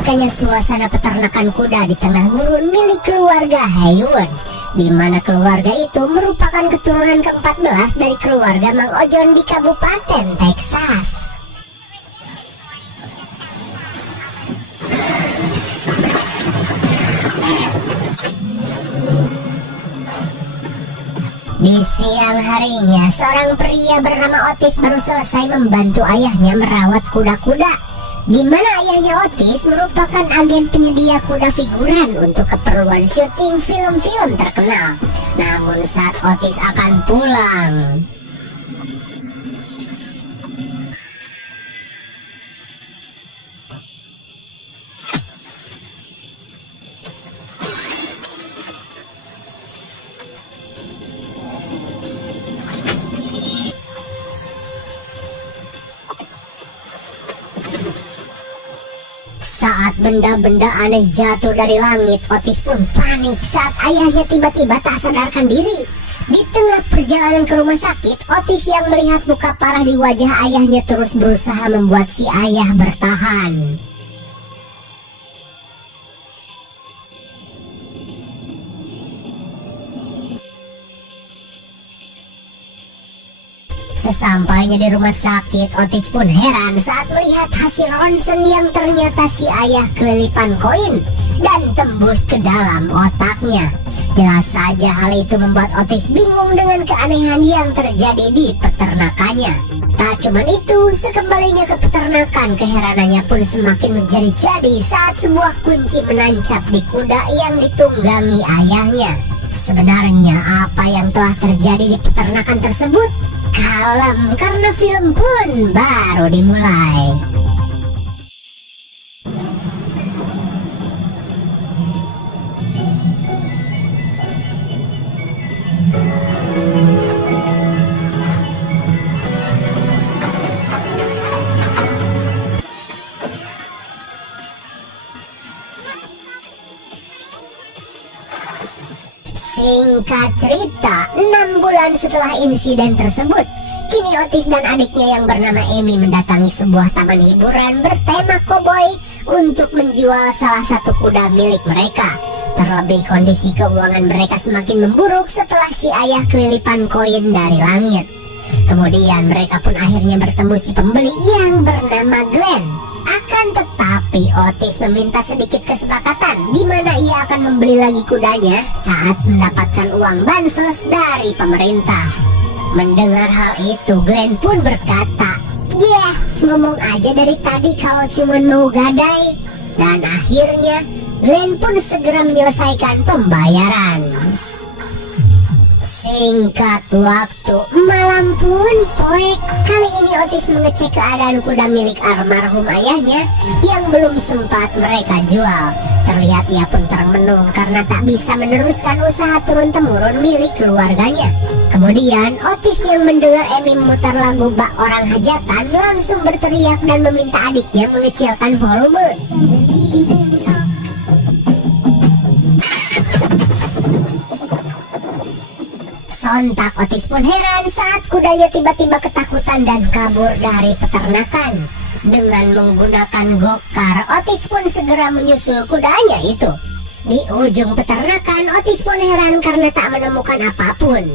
Bukannya suasana peternakan kuda di tengah gurun milik keluarga Haywood, di mana keluarga itu merupakan keturunan ke-14 dari keluarga Mang Ojon di Kabupaten Texas. Di siang harinya, seorang pria bernama Otis baru selesai membantu ayahnya merawat kuda-kuda, di mana ayahnya Otis merupakan agen penyedia kuda figuran untuk keperluan syuting film-film terkenal. Namun saat Otis akan pulang, saat benda-benda aneh jatuh dari langit, Otis pun panik saat ayahnya tiba-tiba tak sadarkan diri. Di tengah perjalanan ke rumah sakit, Otis yang melihat luka parah di wajah ayahnya terus berusaha membuat si ayah bertahan. Sesampainya di rumah sakit, Otis pun heran saat melihat hasil ronsen yang ternyata si ayah kelilipan koin dan tembus ke dalam otaknya. Jelas saja hal itu membuat Otis bingung dengan keanehan yang terjadi di peternakannya. Tak cuma itu, sekembalinya ke peternakan, keheranannya pun semakin menjadi-jadi saat sebuah kunci menancap di kuda yang ditunggangi ayahnya. Sebenarnya apa yang telah terjadi di peternakan tersebut? Kalem, karena film pun baru dimulai. Singkat cerita, 6 bulan setelah insiden tersebut, kini Otis dan adiknya yang bernama Amy mendatangi sebuah taman hiburan bertema koboi untuk menjual salah satu kuda milik mereka. Terlebih kondisi keuangan mereka semakin memburuk setelah si ayah kelilipan koin dari langit. Kemudian mereka pun akhirnya bertemu si pembeli yang bernama Glenn. Akan tetapi Otis meminta sedikit kesepakatan di mana ia akan membeli lagi kudanya saat mendapatkan uang bansos dari pemerintah. Mendengar hal itu, Glenn pun berkata, "Yah, ngomong aja dari tadi kalau cuma mau gadai." Dan akhirnya Glenn pun segera menyelesaikan pembayaran. Singkat waktu, malam pun poek. Kali ini Otis mengecek keadaan kuda milik almarhum ayahnya yang belum sempat mereka jual. Terlihat ia pun termenung karena tak bisa meneruskan usaha turun-temurun milik keluarganya. Kemudian Otis yang mendengar Amy memutar lagu Bak Orang Hajatan langsung berteriak dan meminta adiknya mengecilkan volume. Sontak Otis pun heran saat kudanya tiba-tiba ketakutan dan kabur dari peternakan. Dengan menggunakan gokar, Otis pun segera menyusul kudanya itu. Di ujung peternakan, Otis pun heran karena tak menemukan apapun.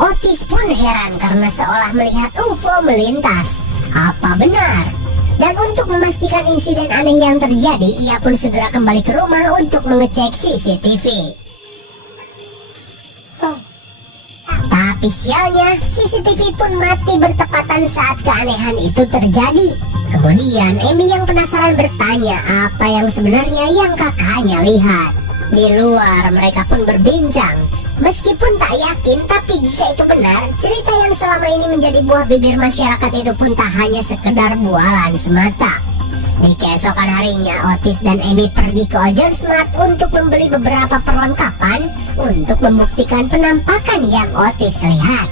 Otis pun heran karena seolah melihat UFO melintas. Apa benar? Dan untuk memastikan insiden aneh yang terjadi, ia pun segera kembali ke rumah untuk mengecek CCTV. Tapi sialnya, CCTV pun mati bertepatan saat keanehan itu terjadi. Kemudian Amy yang penasaran bertanya apa yang sebenarnya yang kakaknya lihat. Di luar mereka pun berbincang. Meskipun tak yakin, tapi jika itu benar, cerita yang selama ini menjadi buah bibir masyarakat itu pun tak hanya sekedar bualan semata. Di keesokan harinya, Otis dan Amy pergi ke Ojon Smart untuk membeli beberapa perlengkapan untuk membuktikan penampakan yang Otis lihat.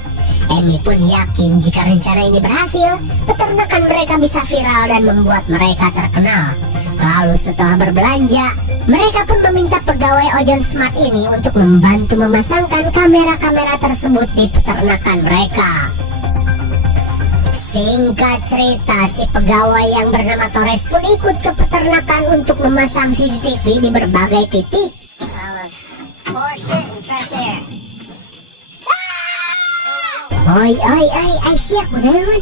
Emi pun yakin jika rencana ini berhasil, peternakan mereka bisa viral dan membuat mereka terkenal. Lalu setelah berbelanja, mereka pun meminta pegawai Ojon Smart ini untuk membantu memasangkan kamera-kamera tersebut di peternakan mereka. Singkat cerita, si pegawai yang bernama Torres pun ikut ke peternakan untuk memasang CCTV di berbagai titik. Oi, siap udah.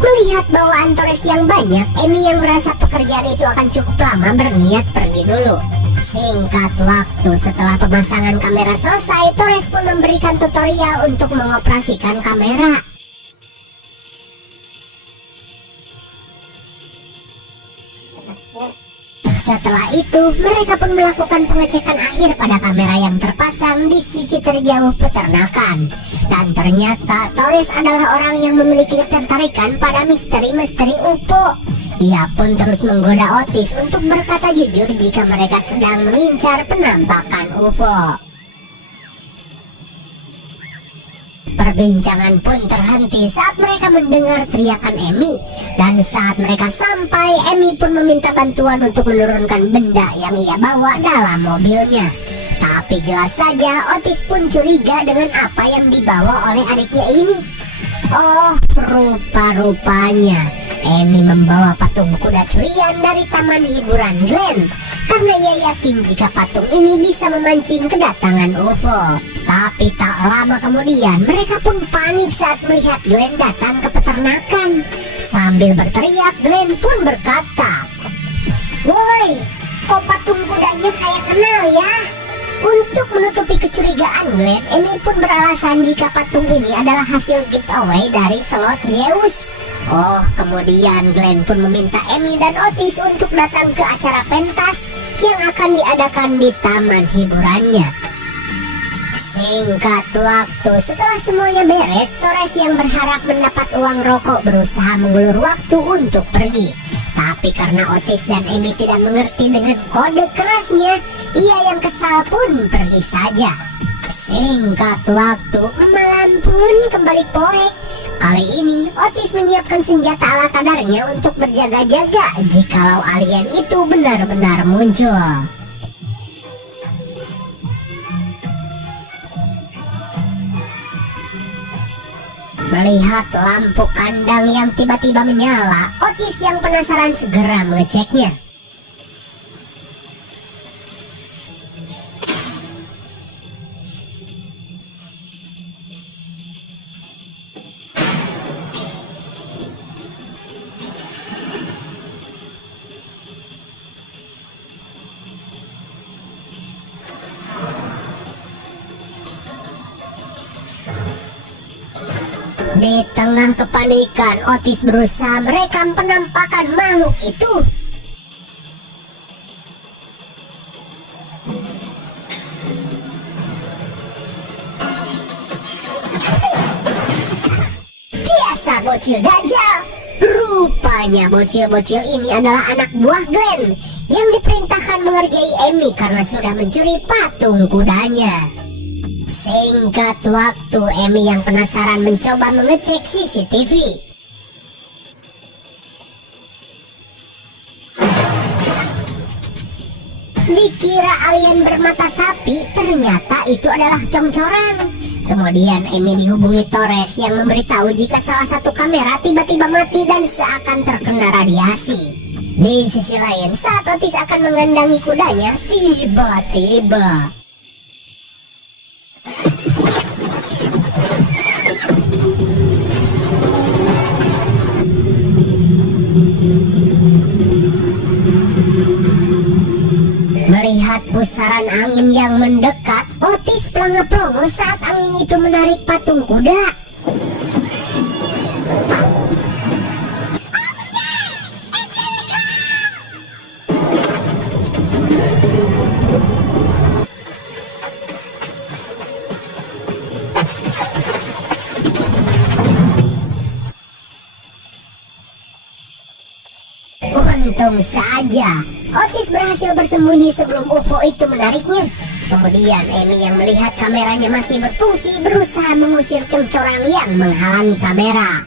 Melihat bawaan Torres yang banyak, Emi yang merasa pekerjaan itu akan cukup lama berniat pergi dulu. Singkat waktu setelah pemasangan kamera selesai, Torres pun memberikan tutorial untuk mengoperasikan kamera. Setelah itu, mereka pun melakukan pengecekan akhir pada kamera yang terpasang di sisi terjauh peternakan. Dan ternyata Torres adalah orang yang memiliki ketertarikan pada misteri-misteri UFO. Ia pun terus menggoda Otis untuk berkata jujur jika mereka sedang mengincar penampakan UFO. Perbincangan pun terhenti saat mereka mendengar teriakan Emi. Dan saat mereka sampai, Emi pun meminta bantuan untuk menurunkan benda yang ia bawa dalam mobilnya. Tapi jelas saja Otis pun curiga dengan apa yang dibawa oleh adiknya ini. Oh, rupa-rupanya Emi membawa patung kuda curian dari taman hiburan Glenn, karena ia yakin jika patung ini bisa memancing kedatangan UFO. Tapi tak lama kemudian mereka pun panik saat melihat Glenn datang ke peternakan. Sambil berteriak, Glenn pun berkata, "Woi, kok patung kudanya kayak kenal ya?" Untuk menutupi kecurigaan Glenn, Emi pun beralasan jika patung ini adalah hasil giveaway dari slot Zeus. Oh, kemudian Glenn pun meminta Emi dan Otis untuk datang ke acara pentas yang akan diadakan di taman hiburannya. Singkat waktu, setelah semuanya beres, Torres yang berharap mendapat uang rokok berusaha mengulur waktu untuk pergi. Tapi karena Otis dan Emi tidak mengerti dengan kode kerasnya, ia yang kesal pun pergi saja. Singkat waktu, malam pun kembali poek. Kali ini, Otis menyiapkan senjata ala kadarnya untuk berjaga-jaga jikalau alien itu benar-benar muncul. Melihat lampu kandang yang tiba-tiba menyala, Otis yang penasaran segera mengeceknya. Di tengah kepanikan, Otis berusaha merekam penampakan makhluk itu. Biasa bocil dajal. Rupanya bocil-bocil ini adalah anak buah Glenn yang diperintahkan mengerjai Emi karena sudah mencuri patung kudanya. Singkat waktu, Emi yang penasaran mencoba mengecek CCTV. Dikira alien bermata sapi, ternyata itu adalah congcorang. Kemudian Emi dihubungi Torres yang memberitahu jika salah satu kamera tiba-tiba mati dan seakan terkena radiasi. Di sisi lain, saat Otis akan mengandangi kudanya, tiba-tiba melihat pusaran angin yang mendekat, Otis pelongo-pelongo saat angin itu menarik patung kuda. Untung saja Otis berhasil bersembunyi sebelum UFO itu menariknya. kemudian Emi yang melihat kameranya masih berfungsi berusaha mengusir cengcorang yang menghalangi kamera.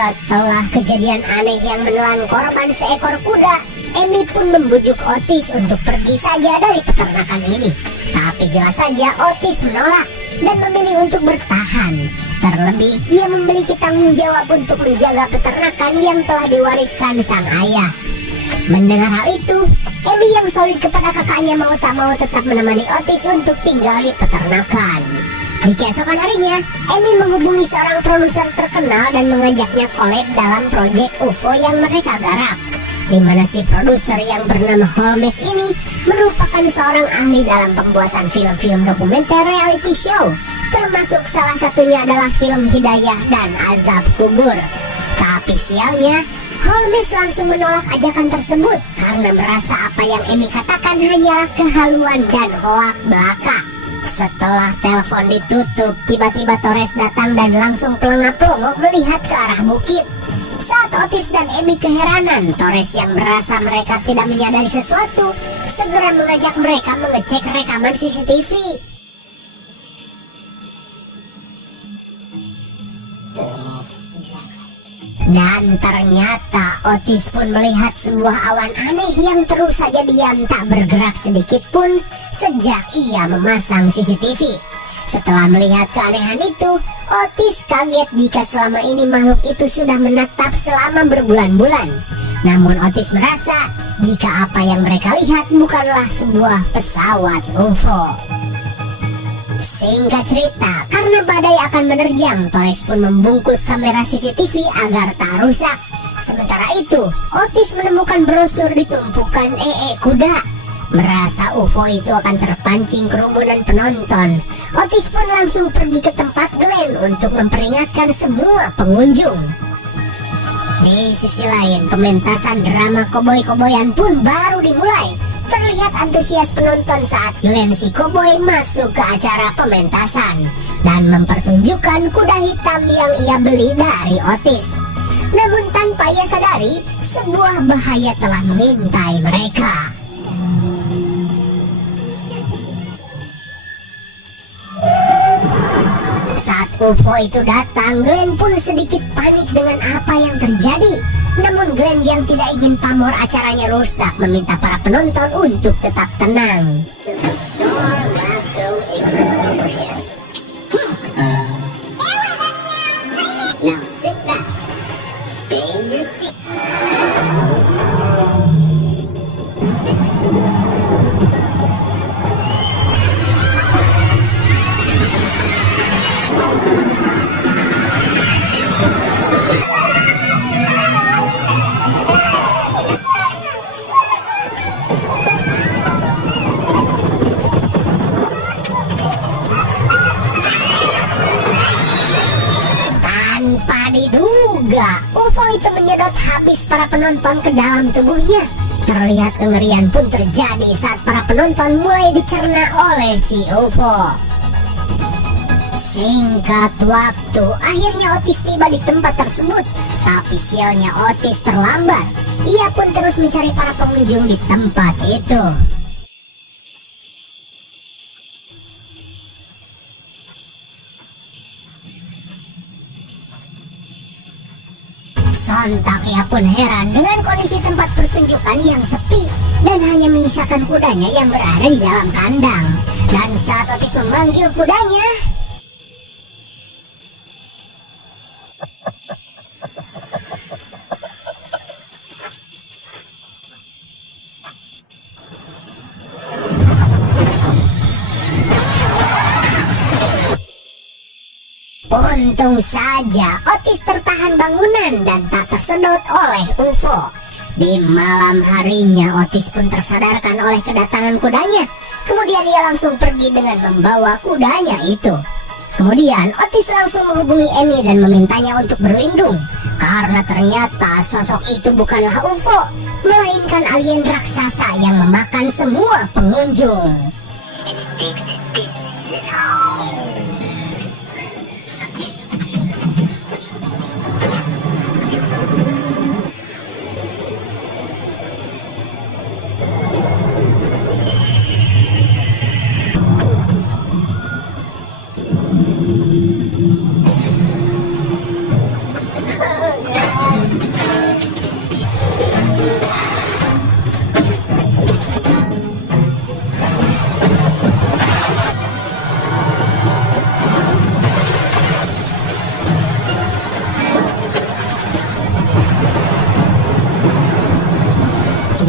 Setelah kejadian aneh yang menelan korban seekor kuda, Emi pun membujuk Otis untuk pergi saja dari peternakan ini. Tapi jelas saja Otis menolak dan memilih untuk bertahan. Terlebih, ia memiliki tanggung jawab untuk menjaga peternakan yang telah diwariskan sang ayah. Mendengar hal itu, Emi yang solid kepada kakaknya mau tak mau tetap menemani Otis untuk tinggal di peternakan. Di keesokan harinya, Emi menghubungi seorang produser terkenal dan mengajaknya collab dalam proyek UFO yang mereka garap, di mana si produser yang bernama Holmes ini merupakan seorang ahli dalam pembuatan film-film dokumenter reality show, termasuk salah satunya adalah film Hidayah dan Azab Kubur. Tapi sialnya, Holmes langsung menolak ajakan tersebut karena merasa apa yang Emi katakan hanyalah kehaluan dan hoak belaka. Setelah telepon ditutup, tiba-tiba Torres datang dan langsung pelengap-pelongok melihat ke arah bukit. Saat Otis dan Emi keheranan, Torres yang merasa mereka tidak menyadari sesuatu segera mengajak mereka mengecek rekaman CCTV. Dan ternyata Otis pun melihat sebuah awan aneh yang terus saja diam tak bergerak sedikit pun sejak ia memasang CCTV. Setelah melihat keanehan itu, Otis kaget jika selama ini makhluk itu sudah menetap selama berbulan-bulan. Namun Otis merasa jika apa yang mereka lihat bukanlah sebuah pesawat UFO. Singkat cerita, karena badai akan menerjang, Torres pun membungkus kamera CCTV agar tak rusak. Sementara itu, Otis menemukan brosur di tumpukan kuda. Merasa UFO itu akan terpancing kerumunan penonton, Otis pun langsung pergi ke tempat Glenn untuk memperingatkan semua pengunjung. Di sisi lain, pementasan drama koboi-koboyan pun baru dimulai. Terlihat antusias penonton saat Glenn si koboi masuk ke acara pementasan dan mempertunjukkan kuda hitam yang ia beli dari Otis. Namun tanpa ia sadari, sebuah bahaya telah mengintai mereka. Saat UFO itu datang, Glenn pun sedikit panik dengan apa yang terjadi. Namun Glenn yang tidak ingin pamor acaranya rusak meminta para penonton untuk tetap tenang. Now sit back, stay in your seat. UFO itu menyedot habis para penonton ke dalam tubuhnya. Terlihat kengerian pun terjadi saat para penonton mulai dicerna oleh si UFO. Singkat waktu, akhirnya Otis tiba di tempat tersebut. Tapi sialnya Otis terlambat. Ia pun terus mencari para pengunjung di tempat itu. Sontak ia pun heran dengan kondisi tempat pertunjukan yang sepi dan hanya menyisakan kudanya yang berada di dalam kandang. Dan saat Otis memanggil kudanya, untung saja Otis tertahan bangunan dan tak tersedot oleh UFO. Di malam harinya Otis pun tersadarkan oleh kedatangan kudanya. Kemudian ia langsung pergi dengan membawa kudanya itu. Kemudian Otis langsung menghubungi Amy dan memintanya untuk berlindung, karena ternyata sosok itu bukanlah UFO, melainkan alien raksasa yang memakan semua pengunjung.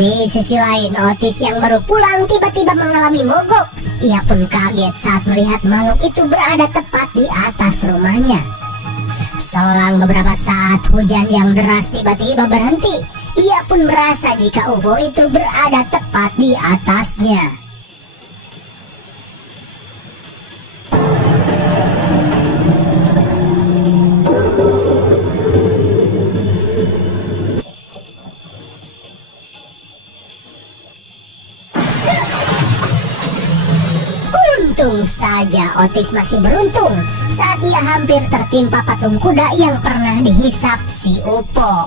Di sisi lain, Otis yang baru pulang tiba-tiba mengalami mogok. Ia pun kaget saat melihat makhluk itu berada tepat di atas rumahnya. Selang beberapa saat, hujan yang deras tiba-tiba berhenti. Ia pun merasa jika UFO itu berada tepat di atasnya. Untung saja Otis masih beruntung saat ia hampir tertimpa patung kuda yang pernah dihisap si UFO.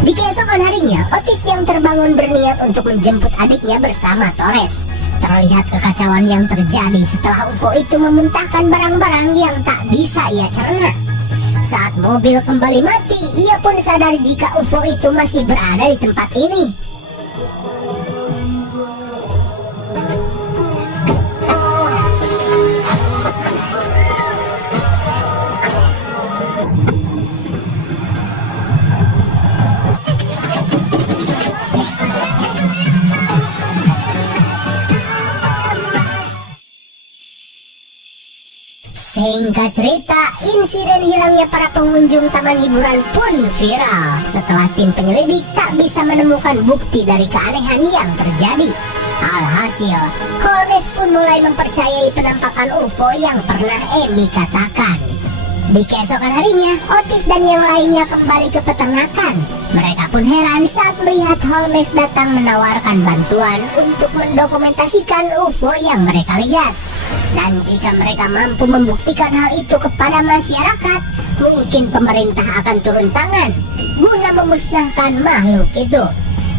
Di keesokan harinya, Otis yang terbangun berniat untuk menjemput adiknya bersama Torres. Terlihat kekacauan yang terjadi setelah UFO itu memuntahkan barang-barang yang tak bisa ia cerna. Saat mobil kembali mati, ia pun sadar jika UFO itu masih berada di tempat ini. Singkat cerita, insiden hilangnya para pengunjung taman hiburan pun viral setelah tim penyelidik tak bisa menemukan bukti dari keanehan yang terjadi. Alhasil, Holmes pun mulai mempercayai penampakan UFO yang pernah Amy katakan. Di keesokan harinya, Otis dan yang lainnya kembali ke peternakan. Mereka pun heran saat melihat Holmes datang menawarkan bantuan untuk mendokumentasikan UFO yang mereka lihat. Dan jika mereka mampu membuktikan hal itu kepada masyarakat, mungkin pemerintah akan turun tangan guna memusnahkan makhluk itu.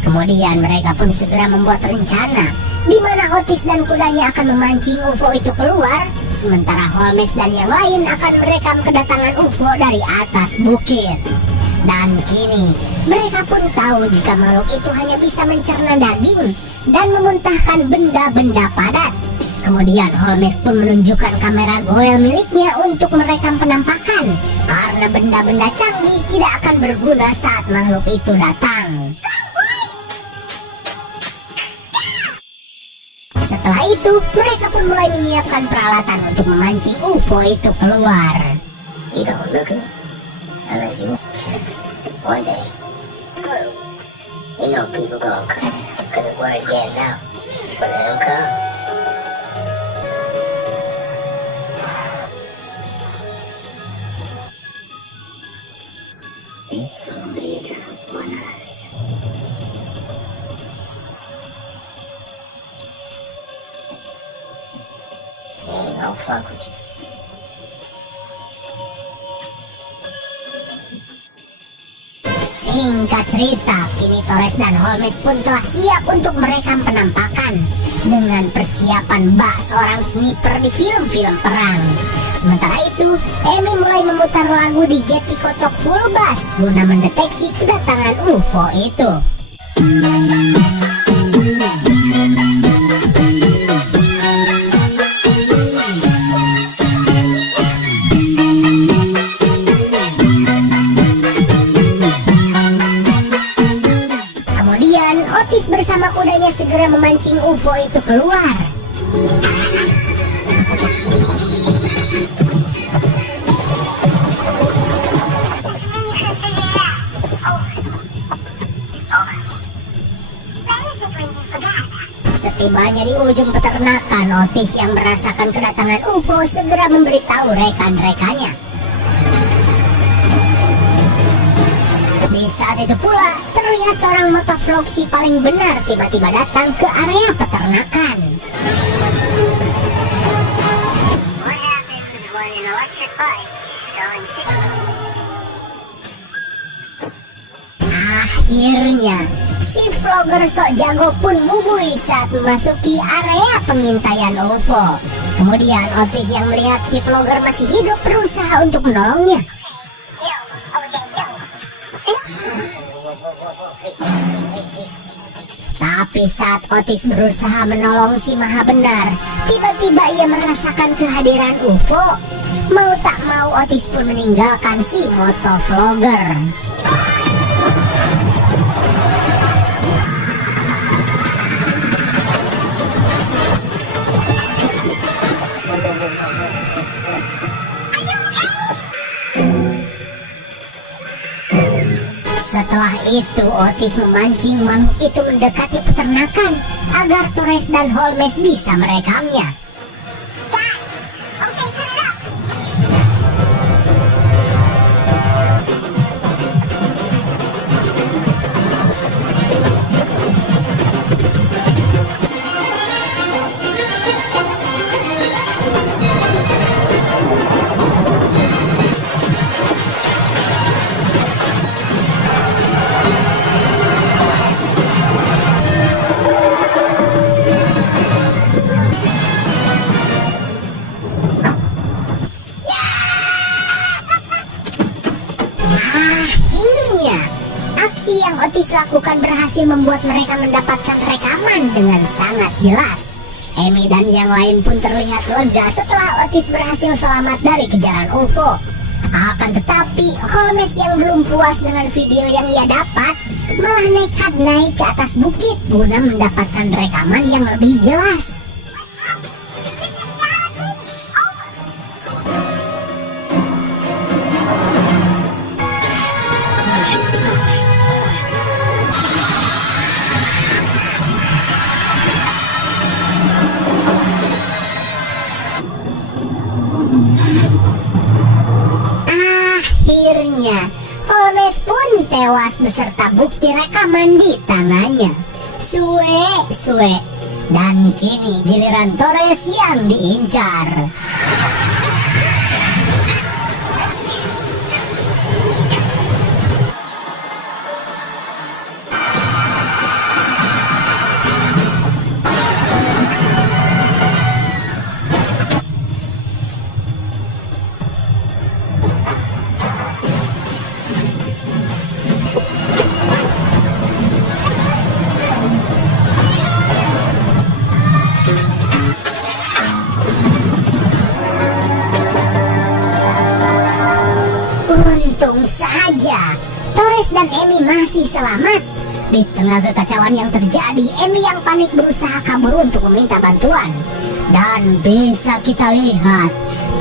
Kemudian mereka pun segera membuat rencana di mana Otis dan kudanya akan memancing UFO itu keluar, sementara Holmes dan yang lain akan merekam kedatangan UFO dari atas bukit. Dan kini mereka pun tahu jika makhluk itu hanya bisa mencerna daging dan memuntahkan benda-benda padat. Kemudian Holmes pun menunjukkan kamera goel miliknya untuk merekam penampakan, karena benda-benda canggih tidak akan berguna saat makhluk itu datang. Setelah itu, mereka pun mulai menyiapkan peralatan untuk memancing UFO itu keluar. You don't look it unless you one day. You know people gonna come because the word's getting out. But let them come. I'll fuck with you. Singkat cerita, kini Torres dan Holmes pun telah siap untuk merekam penampakan dengan persiapan bak seorang sniper di film-film perang. Sementara itu, Amy mulai memutar lagu di Jetty Kotok full bass guna mendeteksi kedatangan UFO itu. Otis bersama kudanya segera memancing UFO itu keluar. Setibanya di ujung peternakan, Otis yang merasakan kedatangan UFO segera memberitahu rekan-rekannya. Di saat itu pula, terlihat seorang motovlog si paling benar tiba-tiba datang ke area peternakan. Akhirnya, si vlogger sok jago pun mubui saat memasuki area pengintaian UFO. Kemudian Otis yang melihat si vlogger masih hidup berusaha untuk menolongnya. Tapi saat Otis berusaha menolong si maha benar, tiba-tiba ia merasakan kehadiran UFO. Mau tak mau Otis pun meninggalkan si motovlogger. Setelah itu, Otis memancing makhluk itu mendekati peternakan agar Torres dan Holmes bisa merekamnya. Akhirnya, aksi yang Otis lakukan berhasil membuat mereka mendapatkan rekaman dengan sangat jelas. Amy dan yang lain pun terlihat lega setelah Otis berhasil selamat dari kejaran UFO. Akan tetapi, Holmes yang belum puas dengan video yang ia dapat, malah nekat naik ke atas bukit guna mendapatkan rekaman yang lebih jelas. Akhirnya, Holmes pun tewas beserta bukti rekaman di tangannya. Suwe. Dan kini giliran Torres yang diincar. Untung saja Torres dan Amy masih selamat. Di tengah kekacauan yang terjadi, Amy yang panik berusaha kabur untuk meminta bantuan. Dan bisa kita lihat,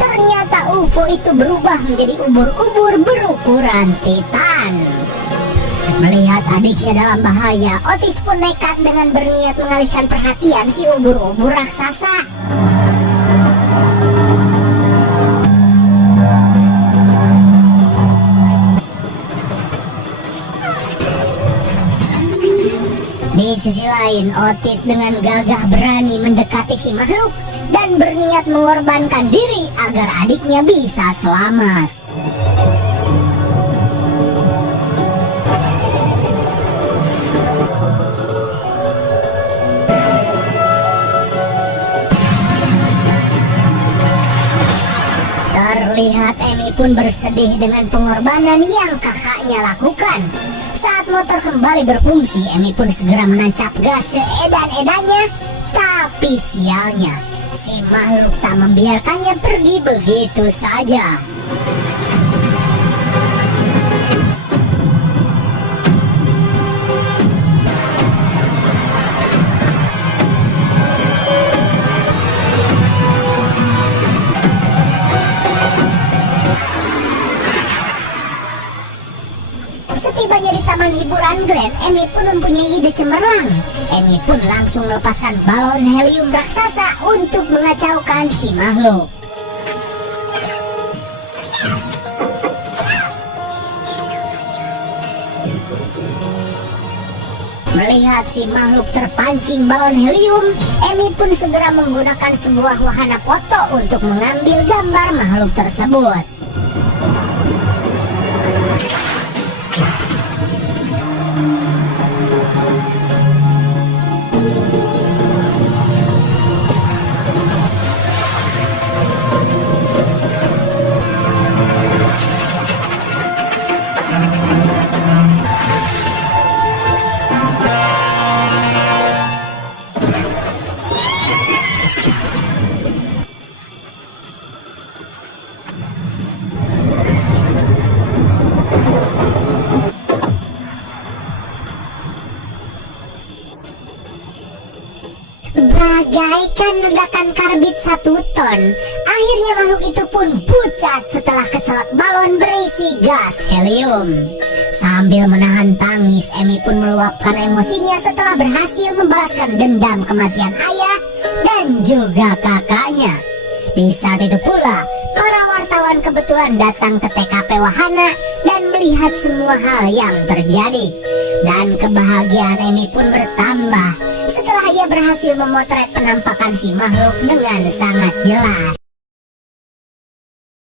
ternyata UFO itu berubah menjadi ubur-ubur berukuran titan. Melihat adiknya dalam bahaya, Otis pun nekat dengan berniat mengalihkan perhatian si ubur-ubur raksasa. Di sisi lain, Otis dengan gagah berani mendekati si makhluk dan berniat mengorbankan diri agar adiknya bisa selamat. Terlihat Amy pun bersedih dengan pengorbanan yang kakaknya lakukan. Saat motor kembali berfungsi, Amy pun segera menancap gas seedan-edannya. Tapi sialnya, si makhluk tak membiarkannya pergi begitu saja. Setibanya di taman hiburan Glen, Amy pun mempunyai ide cemerlang. Amy pun langsung melepaskan balon helium raksasa untuk mengacaukan si makhluk. Melihat si makhluk terpancing balon helium, Amy pun segera menggunakan sebuah wahana foto untuk mengambil gambar makhluk tersebut. Bagaikan ledakan karbit 1 ton, akhirnya makhluk itu pun pucat setelah keselak balon berisi gas helium. Sambil menahan tangis, Amy pun meluapkan emosinya setelah berhasil membalaskan dendam kematian ayah dan juga kakaknya. Di saat itu pula, para wartawan kebetulan datang ke TKP wahana dan melihat semua hal yang terjadi. Dan kebahagiaan Amy pun bertambah setelah ia berhasil memotret penampakan si makhluk dengan sangat jelas.